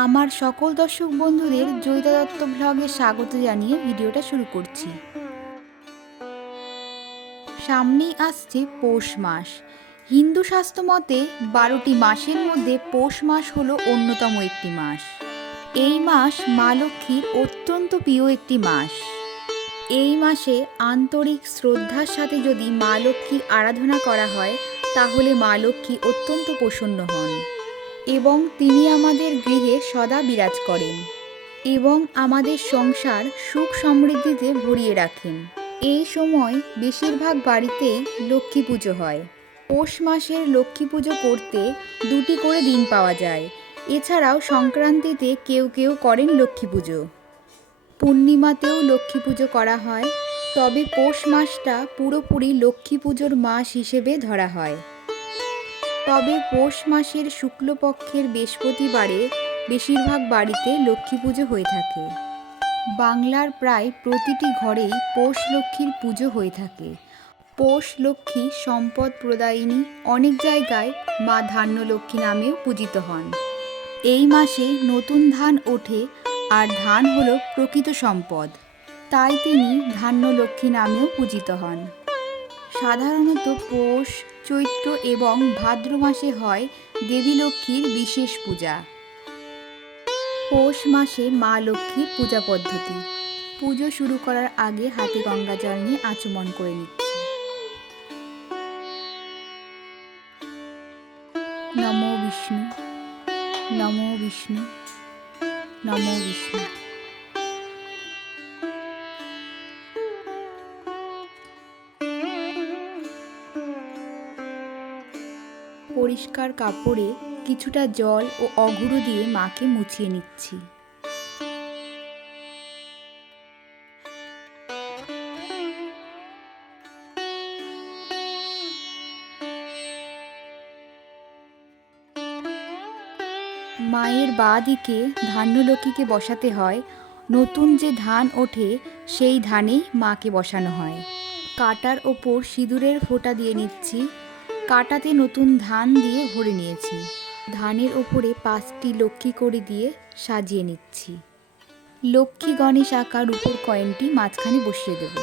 আমার সকল দর্শক বন্ধুদের জয়িতা দত্ত ব্লগে স্বাগত জানিয়ে ভিডিওটা শুরু করছি। সামনেই আসছে পৌষ মাস। হিন্দু শাস্ত্র মতে 12টি মাসের মধ্যে পৌষ মাস হলো অন্যতম একটি মাস। এই মাস মা লক্ষ্মীর অত্যন্ত প্রিয় একটি মাস। এই মাসে আন্তরিক শ্রদ্ধার সাথে যদি মা লক্ষ্মীর আরাধনা করা হয় তাহলে মা লক্ষ্মী অত্যন্ত প্রসন্ন হন এবং তিনি আমাদের গৃহে সদা বিরাজ করেন এবং আমাদের সংসার সুখ সমৃদ্ধিতে ভরিয়ে রাখেন। এই সময় বেশিরভাগ বাড়িতেই লক্ষ্মী পুজো হয়। পৌষ মাসের লক্ষ্মী পুজো করতে 2টি করে দিন পাওয়া যায়। এছাড়াও সংক্রান্তিতে কেউ কেউ করেন লক্ষ্মী পুজো, পূর্ণিমাতেও লক্ষ্মী পুজো করা হয়। তবে পৌষ মাসটা পুরোপুরি লক্ষ্মী পুজোর মাস হিসেবে ধরা হয়। তবে পৌষ মাসের শুক্লপক্ষের বৃহস্পতিবারে বেশিরভাগ বাড়িতে লক্ষ্মী পুজো হয়ে থাকে। বাংলার প্রায় প্রতিটি ঘরেই পৌষ লক্ষ্মীর পুজো হয়ে থাকে। পৌষ লক্ষ্মী সম্পদ প্রদায়িনী, অনেক জায়গায় মা ধান্যলক্ষ্মী নামেও পূজিত হন। এই মাসে নতুন ধান ওঠে আর ধান হলো প্রকৃত সম্পদ, তাই তিনি ধান্যলক্ষ্মী নামেও পূজিত হন। সাধারণত পৌষ, চৈত্র এবং ভাদ্র মাসে হয় দেবী লক্ষ্মীর বিশেষ পূজা। পৌষ মাসে মা লক্ষ্মীর পূজা পদ্ধতি। পুজো শুরু করার আগে হাতে গঙ্গা জল নিয়ে আচমন করে নিচ্ছি। নমো বিষ্ণু, নমো বিষ্ণু, নমো বিষ্ণু। পরিষ্কার কাপড়ে কিছুটা জল ও অগুরু দিয়ে মাকে মুছিয়ে নিচ্ছি। মায়ের বাঁ দিকে ধান্যলক্ষ্মীকে বসাতে হয়। নতুন যে ধান ওঠে সেই ধানেই মাকে বসানো হয়। কাটার ওপর সিঁদুরের ফোঁটা দিয়ে নিচ্ছি। কাটাতে নতুন ধান দিয়ে ভরে নিয়েছি। ধানের ওপরে 5টি লক্ষ্মী কড়ি দিয়ে সাজিয়ে নিচ্ছি। লক্ষ্মী গণেশ আঁকা রূপোর কয়েনটি মাঝখানে বসিয়ে দেব।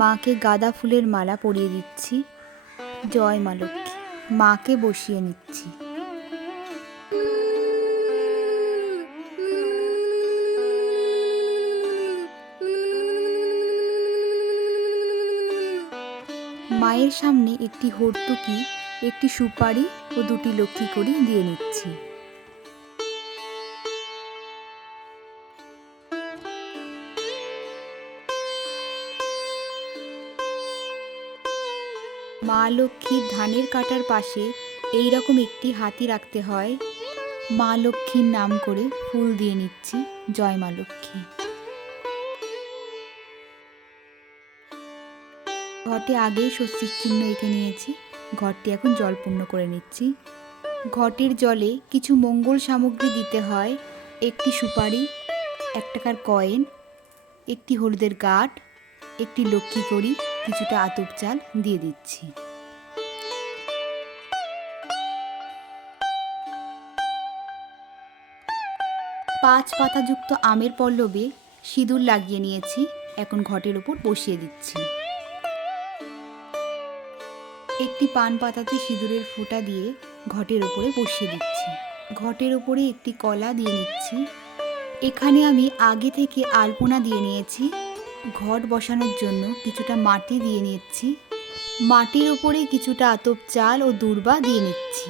মাকে গাঁদা ফুলের মালা পরিয়ে দিচ্ছি। জয় মা লক্ষ্মী। মাকে বসিয়ে নিচ্ছি। মায়ের সামনে একটি হর্তুকি, একটি সুপারি ও 2টি লক্ষ্মী কড়ি দিয়ে নিচ্ছি। মা লক্ষ্মীর ধানের কাটার পাশে এই রকম একটি হাতি রাখতে হয়। মা লক্ষ্মীর নাম করে ফুল দিয়ে নিচ্ছি। জয় মা লক্ষ্মী। ঘটে আগেই স্বস্তিক চিহ্ন এঁকে নিয়েছি। ঘরটি এখন জলপূর্ণ করে নিচ্ছি। ঘটের জলে কিছু মঙ্গল সামগ্রী দিতে হয়। একটি সুপারি, 1 টাকার কয়েন, একটি হলুদের গাঁট, একটি লক্ষ্মী কড়ি, কিছুটা আতপ চাল দিয়ে দিচ্ছি। পাঁচ পাতাযুক্ত আমের পল্লবে সিঁদুর লাগিয়ে নিয়েছি। এখন ঘটের ওপর বসিয়ে দিচ্ছি। একটি পান পাতাতে সিঁদুরের ফোঁটা দিয়ে ঘটের ওপরে বসিয়ে দিচ্ছি। ঘটের ওপরে একটি কলা দিয়ে নিচ্ছি। এখানে আমি আগে থেকে আলপনা দিয়ে নিয়েছি। ঘট বসানোর জন্য কিছুটা মাটি দিয়ে নিচ্ছি। মাটির ওপরে কিছুটা আতপ চাল ও দূর্বা দিয়ে নিচ্ছি।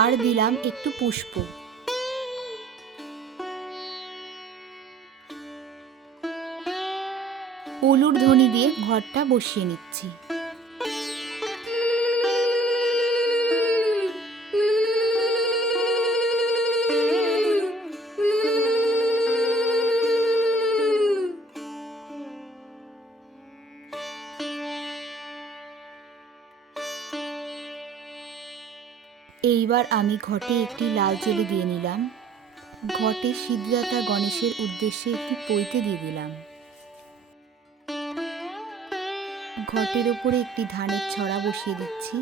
আর দিলাম একটু পুষ্প। উলুর ধ্বনি দিয়ে ঘরটা বসিয়ে নিচ্ছি। এইবার আমি ঘটে একটি লাল চেলি দিয়ে নিলাম। ঘটে সিদ্ধিদাতা গণেশের উদ্দেশ্যে একটি পৈতে দিয়ে দিলাম। ঘটের ওপরে একটি ধানের ছড়া বসিয়ে দিচ্ছি।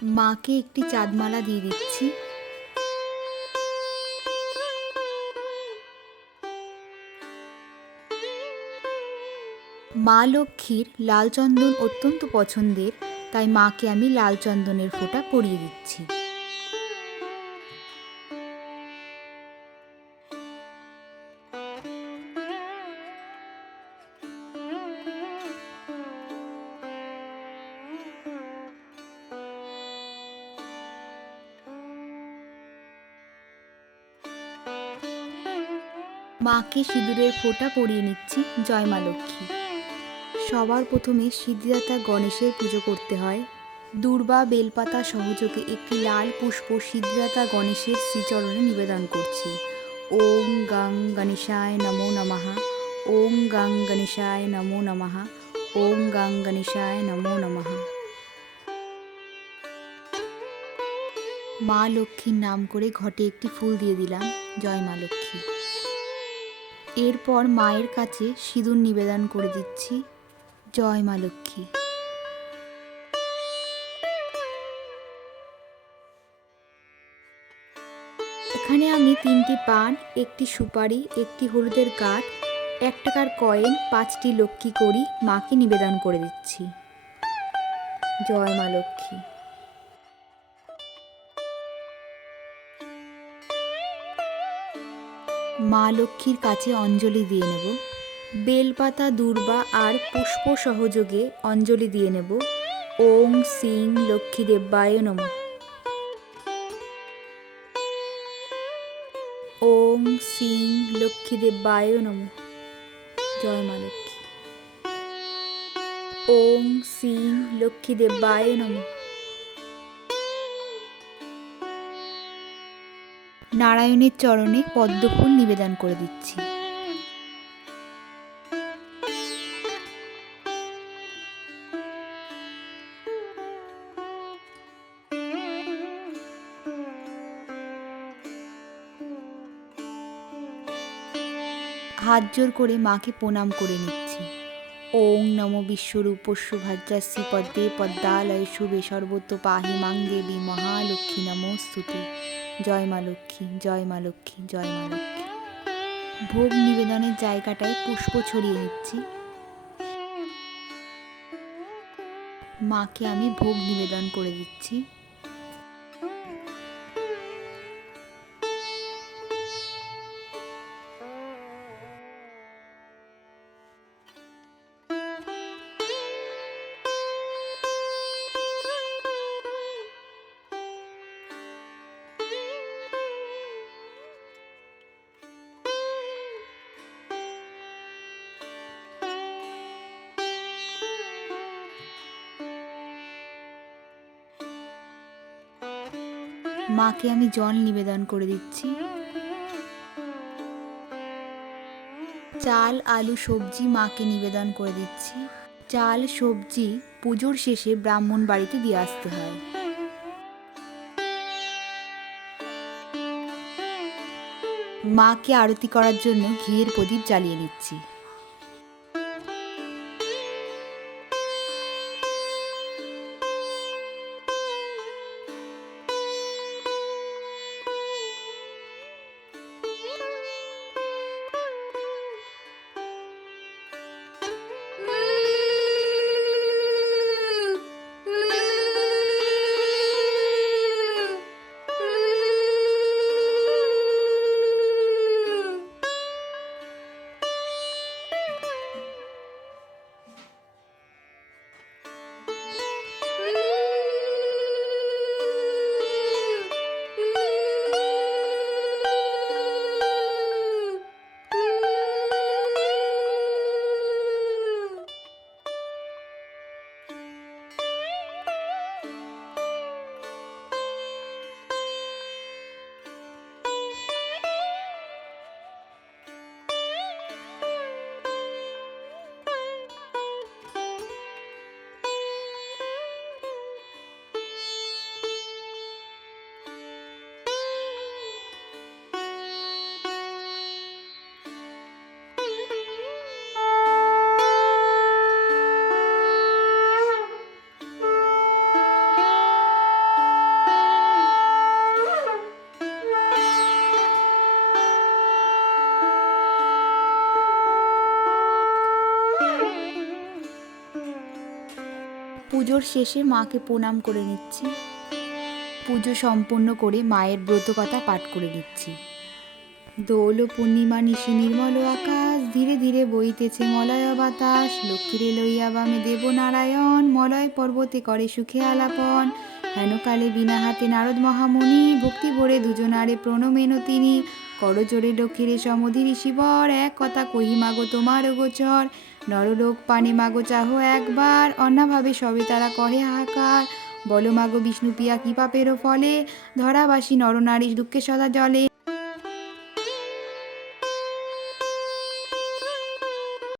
মাকে একটি চাঁদমালা দিয়ে দিচ্ছি। মা লক্ষ্মীর লাল চন্দন অত্যন্ত পছন্দের, তাই মাকে আমি লাল চন্দনের ফোঁটা পরিয়ে দিচ্ছি। মাকে সিঁদুরের ফোঁটা পরিয়ে নিচ্ছি। জয় মা লক্ষ্মী। সবার প্রথমে সিদ্ধিদাতা গণেশের পুজো করতে হয়। দূর্বা বেলপাতা সহযোগে একটি লাল পুষ্প সিদ্ধিদাতা গণেশের শ্রীচরণে নিবেদন করছি। ওং গাং গণেশায় নমো নমঃ। ওং গাং গণেশায় নমো নমঃ। ওং গাং গণেশায় নমো নমঃ। মা লক্ষ্মীর নাম করে ঘটে একটি ফুল দিয়ে দিলাম। জয় মা লক্ষ্মী। এরপর মায়ের কাছে সিঁদুর নিবেদন করে দিচ্ছি। জয় মা লক্ষ্মী। এখানে আমি 3টি পান, একটি সুপারি, একটি হলুদের কাঠ, 1 টাকার কয়েন, 5টি লক্ষ্মী কড়ি মাকে নিবেদন করে দিচ্ছি। জয় মা লক্ষ্মী। মা লক্ষ্মীর কাছে অঞ্জলি দিয়ে নেব। বেলপাতা, দূর্বা আর পুষ্প সহযোগে অঞ্জলি দিয়ে নেব। ওং সিং লক্ষ্মী দেব্যায় নমঃ। ওং সিং লক্ষ্মী দেব্যায় নমঃ। জয় মা লক্ষ্মী। ওং সিং লক্ষ্মী দেব্যায় নমঃ। নারায়ণের চরণে পদ্মফুল নিবেদন করে দিচ্ছি। হাত জোর করে মাকে প্রণাম করে নিচ্ছি। ওং নমো বিশ্বরূপস্য ভাজ্যাস্যি পদ্মে পদ্মালয়ে শুভে সর্বত্র পাহি মাং দেবী মহালক্ষ্মী নমস্তুতে। জয় মা লক্ষ্মী, জয় মা লক্ষ্মী, জয় মা লক্ষ্মী। ভোগ নিবেদনের জায়গাটায় পুষ্প ছড়িয়ে নিচ্ছি। মাকে আমি ভোগ নিবেদন করে দিচ্ছি। মাকে আমি জল নিবেদন করে দিচ্ছি। চাল, আলু, সবজি মাকে নিবেদন করে দিচ্ছি। চাল, সবজি পুজোর শেষে ব্রাহ্মণ বাড়িতে দিয়ে আসতে হয়। মাকে আরতি করার জন্য ঘিয়ের প্রদীপ জ্বালিয়ে নিচ্ছি। পুজোর শেষে মাকে প্রণাম করে নিচ্ছি। পুজো সম্পন্ন করে মায়ের ব্রতকথা পাঠ করে দিচ্ছি। দোল পূর্ণিমা নিশি নির্মল আকাশ, ধীরে ধীরে বইতেছে মলয় বাতাস। লক্ষ্মীরে লইয়া বামে দেবনারায়ণ, মলয় পর্বতে করে সুখে আলাপন। হেনকালে বিনা হাতে নারদ মহামুনি, ভক্তি ভরে দুজনারে প্রণমেন তিনি। করজোরে লক্ষ্মীরে সমধি ঋষিবর, এক কথা কহি মাগো তোমার গোচর। নরলোক পানে মাগো চাহো একবার, অন্নাভাবে সবে তারা কহে হাহাকার। বলো মাগো বিষ্ণু পিয়া কি পাপেরও ফলে, ধরাবাসী নরনারী দুঃখে সদা জলে।